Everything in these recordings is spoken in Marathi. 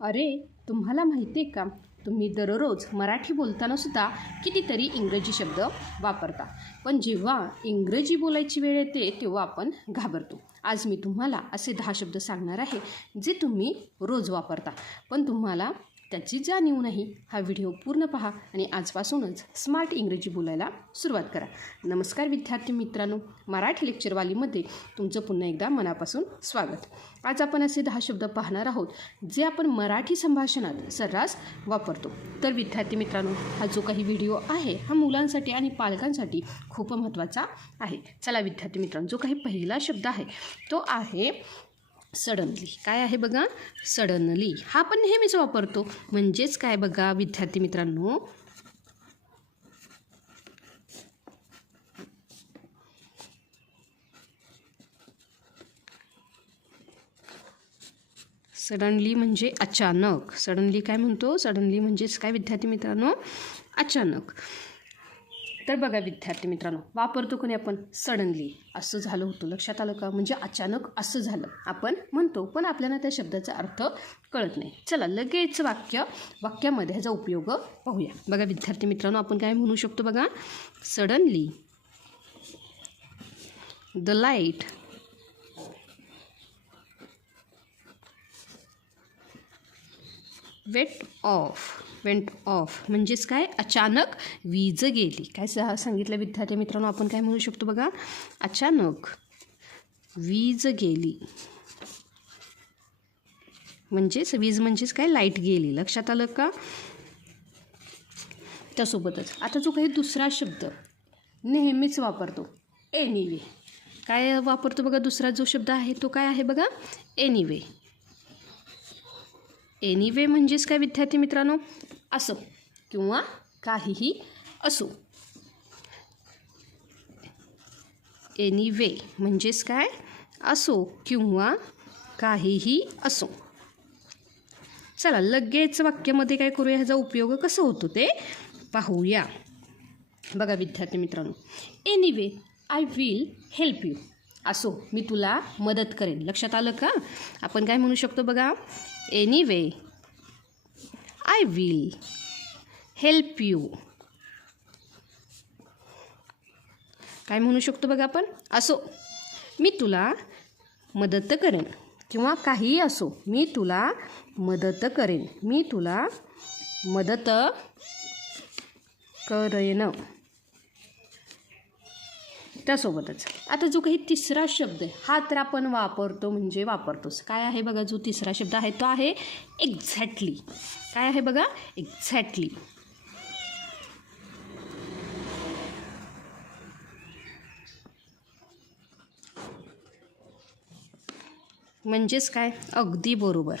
अरे, तुम्हाला माहिती आहे का, तुम्ही दररोज मराठी बोलताना सुद्धा कितीतरी इंग्रजी शब्द वापरता. पण जेव्हा इंग्रजी बोलायची वेळ येते तेव्हा आपण घाबरतो. आज मी तुम्हाला असे 10 शब्द सांगणार आहे जे तुम्ही रोज वापरता, पण तुम्हाला त्याची जाणीव नाही. हा व्हिडिओ पूर्ण पहा आणि आजपासूनच स्मार्ट इंग्रजी बोलायला सुरुवात करा. नमस्कार विद्यार्थी मित्रांनो, मराठी लेक्चरवालीमध्ये तुमचं पुन्हा एकदा मनापासून स्वागत. आज आपण असे 10 शब्द पाहणार आहोत जे आपण मराठी संभाषणात सर्रास वापरतो. तर विद्यार्थी मित्रांनो, हा जो काही व्हिडिओ आहे हा मुलांसाठी आणि पालकांसाठी खूप महत्त्वाचा आहे. चला विद्यार्थी मित्रांनो, जो काही पहिला शब्द आहे तो आहे सडनली. काय आहे बघा, सडनली. हा आपण नेहमीच वापरतो. म्हणजेच काय बघा विद्यार्थी मित्रांनो, सडनली म्हणजे अचानक. सडनली काय म्हणतो, सडनली म्हणजेच काय विद्यार्थी मित्रांनो, अचानक. तर बघा विद्यार्थी मित्रांनो, वापरतो कोणी आपण, सडनली. असं झालं होतं, लक्षात आलं का, म्हणजे अचानक असं झालं आपण म्हणतो, पण आपल्याला त्या शब्दाचा अर्थ कळत नाही. चला लगेच वाक्यामध्ये ह्याचा उपयोग पाहूया. बघा विद्यार्थी मित्रांनो, आपण काय म्हणू शकतो बघा, suddenly the light went of म्हणजेच काय, अचानक वीज गेली. काय सांगितलं विद्यार्थी मित्रांनो, आपण काय म्हणू शकतो बघा, अचानक वीज गेली. म्हणजेच वीज म्हणजेच काय, लाईट गेली. लक्षात आलं का. त्यासोबतच आता जो काही दुसरा शब्द नेहमीच वापरतो, एनिवे. काय वापरतो बघा, दुसरा जो शब्द आहे तो काय आहे बघा, एनिवे. एनिवे म्हणजेच काय विद्यार्थी मित्रांनो, असो किंवा काहीही असो. एनिवे म्हणजेच काय, असो किंवा काहीही असो. चला लगेच वाक्यामध्ये काय करूया, ह्याचा उपयोग कसा होतो ते पाहूया. बघा विद्यार्थी मित्रांनो, anyway I will help you. असो, मी तुला मदत करेन. लक्षात आलं का. आपण काय म्हणू शकतो बघा, anyway I will help you. काय म्हणू शकतो बघा आपण, असो मी तुला मदत करेन किंवा काहीही असो, मी तुला मदत करेन, मी तुला मदत करेन. त्यासोबतच आता जो काही तिसरा शब्द आहे हा तर आपण वापरतो म्हणजे वापरतोच. काय आहे बघा, जो तिसरा शब्द आहे तो आहे एक्झॅक्टली. काय आहे बघा, एक्झॅक्टली. म्हणजेच काय, अगदी बरोबर.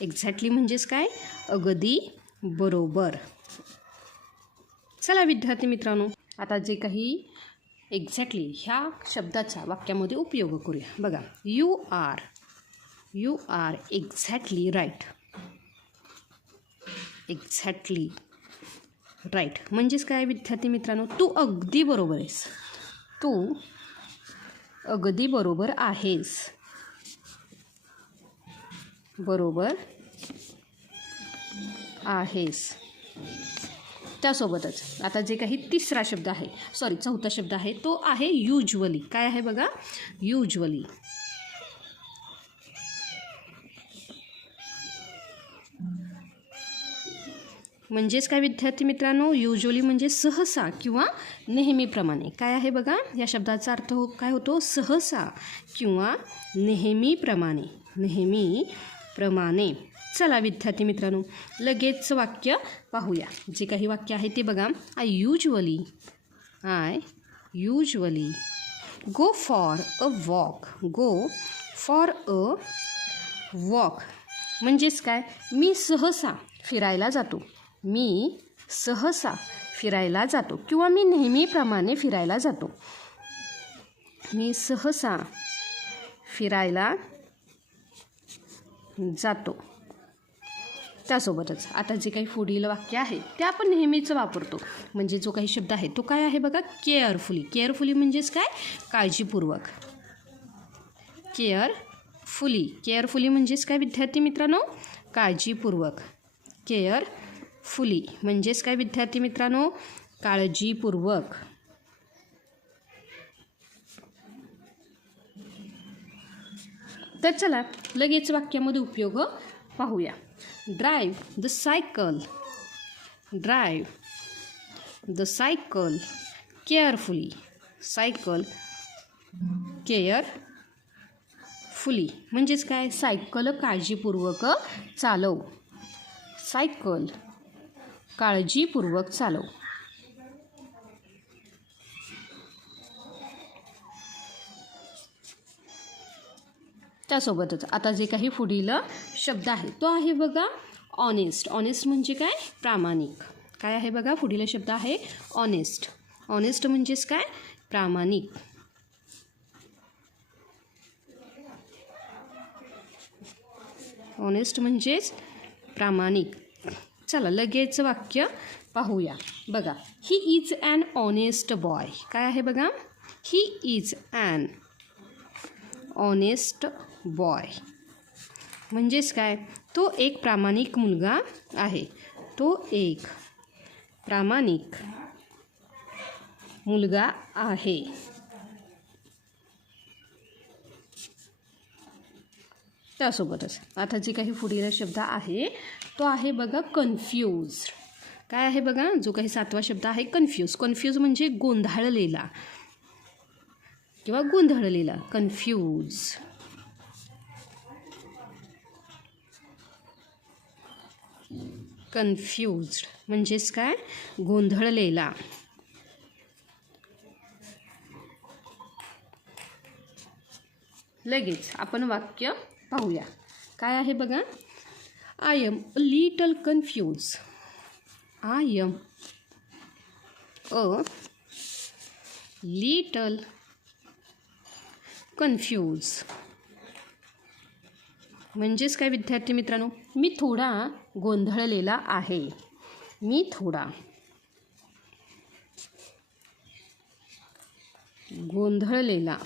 एक्झॅक्टली म्हणजेच काय, अगदी बरोबर. चला विद्यार्थी मित्रांनो, आता जे काही एक्झॅक्टली ह्या शब्दाचा वाक्यामध्ये उपयोग करूया. बघा, you are exactly right. Exactly right म्हणजेच काय विद्यार्थी मित्रांनो, तू अगदी बरोबर आहेस. तू अगदी बरोबर आहेस. बरोबर आहेस. त्यासोबतच आता जे काही तिसरा शब्द आहे, चौथा शब्द आहे तो आहे युज्युअली. काय आहे बघा, युज्युअली. म्हणजेच काय विद्यार्थी मित्रांनो, युज्युअली म्हणजे सहसा किंवा नेहमीप्रमाणे. काय आहे बघा, या शब्दाचा अर्थ काय होतो, सहसा किंवा नेहमीप्रमाणे. नेहमीप्रमाणे. चला विद्यार्थी मित्रांनो, लगेच वाक्य पाहूया. जे काही वाक्य आहे ते बघा, I usually go for a walk. म्हणजेच काय, मी सहसा फिरायला जातो. मी सहसा फिरायला जातो किंवा मी नेहमीप्रमाणे फिरायला जातो. मी सहसा फिरायला जातो. त्यासोबतच आता जे काही पुढील वाक्य आहे ते आपण नेहमीच वापरतो. म्हणजे जो काही शब्द आहे तो काय आहे बघा, केअरफुली. केअरफुली म्हणजेच काय, काळजीपूर्वक. केअरफुली. केअरफुली म्हणजेच काय विद्यार्थी मित्रांनो? काळजीपूर्वक. केअरफुली म्हणजेच काय विद्यार्थी मित्रांनो? काळजीपूर्वक. तर चला लगेच वाक्यामध्ये उपयोग पाहूया. Drive the cycle. Drive the cycle carefully. Cycle carefully म्हणजेच काय? सायकल काळजीपूर्वक चालव. सायकल काळजीपूर्वक चालव. त्यासोबतच आता जे काही पुढील शब्द आहे तो आहे बघा ऑनेस्ट. ऑनेस्ट म्हणजे काय? प्रामाणिक. काय आहे बघा? पुढील शब्द आहे ऑनेस्ट. ऑनेस्ट म्हणजेच काय? प्रामाणिक. ऑनेस्ट म्हणजेच प्रामाणिक. चला लगेच वाक्य पाहूया. बघा, he is an honest boy. काय आहे बघा? He is an honest boy म्हणजेच काय? तो एक प्रामाणिक मुलगा आहे. तो एक प्रामाणिक मुलगा आहे. त्यासोबतच आता जे काही पुढील शब्द आहे तो आहे बघा कन्फ्यूज्ड. काय आहे बघा? जो काही 7वा शब्द आहे कन्फ्यूज. कन्फ्यूज म्हणजे गोंधळलेला किंवा गोंधळलेला. कन्फ्यूज. कन्फ्यूज्ड म्हणजेच काय? गोंधळलेला. लगेच आपण वाक्य पाहूया. काय आहे बघा? I am a little confuse. I am a little confuse म्हणजेच काय विद्यार्थी मित्रांनो? मी थोडा गोंधळलेला आहे. मी थोडा गोंधळलेला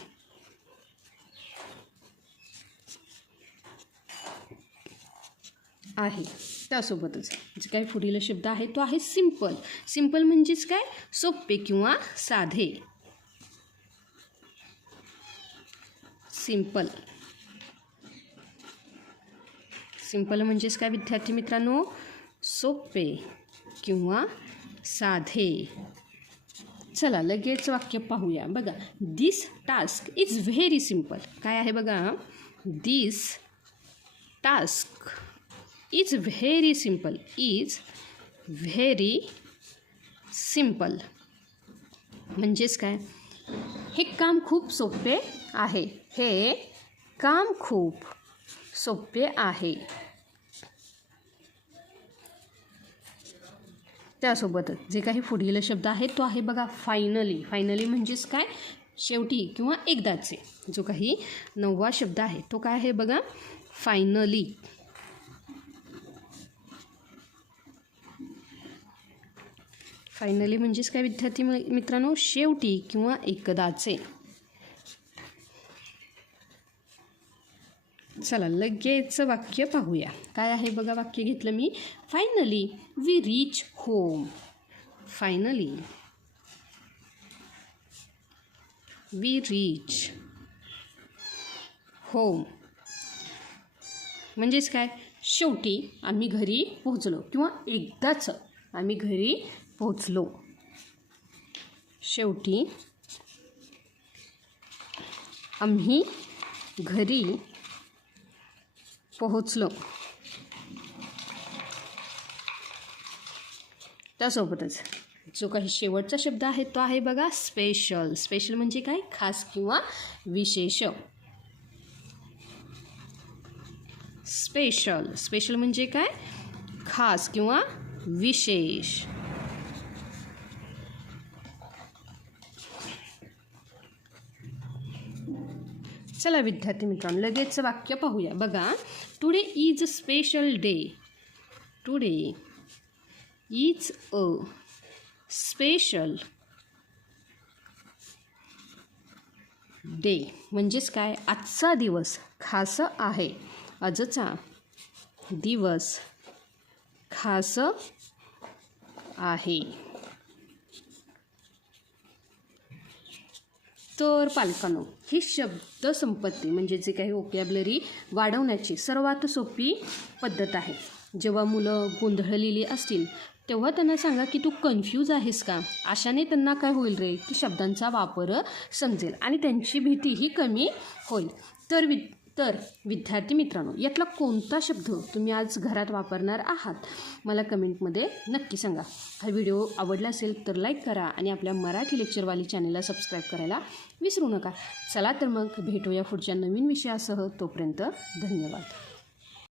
आहे. त्यासोबतच जे काही पुढील शब्द आहे तो आहे सिंपल. सिंपल म्हणजेच काय? सोपे किंवा साधे. सिंपल. सिंपल म्हणजेच काय विद्यार्थी मित्रांनो? सोपे किंवा साधे. चला लगेच वाक्य पाहूया. बघा, this task is very simple. काय आहे बघा? This task is very simple. Is very simple म्हणजेच काय? हे काम खूप सोपे आहे. हे काम खूप सोपे आहे. त्यासोबतच जे काही पुढील शब्द आहे तो आहे बघा फायनली. फायनली म्हणजेच काय? शेवटी किंवा एकदाचे. जो काही 9वा शब्द आहे तो काय आहे बघा? फायनली. फायनली म्हणजेच काय विद्यार्थी मित्रांनो? शेवटी किंवा एकदाचे. चला लगेच वाक्य पाहूया. काय आहे बघा? वाक्य घेतलं मी. Finally we reach home. Finally we reach home म्हणजेच काय? शेवटी आम्ही घरी पोहोचलो किंवा एकदाच आम्ही घरी पोहोचलो. शेवटी आम्ही घरी पोहोचलो. त्यासोबतच जो काही शेवटचा शब्द आहे तो आहे बघा स्पेशल. स्पेशल म्हणजे काय? खास किंवा विशेष. स्पेशल. स्पेशल म्हणजे काय? खास किंवा विशेष. चला विद्यार्थी मित्रांनो लगेच वाक्य पाहूया. बघा, today is a special day. Today is a special day म्हणजेच काय, आजचा दिवस खास आहे, आजचा दिवस खास आहे. तर पालकांनो, ही शब्दसंपत्ती म्हणजे जे काही व्होकॅब्युलरी वाढवण्याची सर्वात सोपी पद्धत आहे. जेव्हा मुलं गोंधळलेली असतील तेव्हा त्यांना सांगा की तू कन्फ्यूज आहेस का. अशाने त्यांना काय होईल रे, की शब्दांचा वापर समजेल आणि त्यांची भीतीही कमी होईल. तर विद्यार्थी मित्रांनो, यातला कोणता शब्द तुम्ही आज घरात वापरणार आहात मला कमेंटमध्ये नक्की सांगा. हा व्हिडिओ आवडला असेल तर लाईक करा आणि आपल्या मराठी लेक्चरवाली चॅनलला सबस्क्राईब करायला विसरू नका. चला तर मग भेटूया पुढच्या नवीन विषयासह. तोपर्यंत धन्यवाद.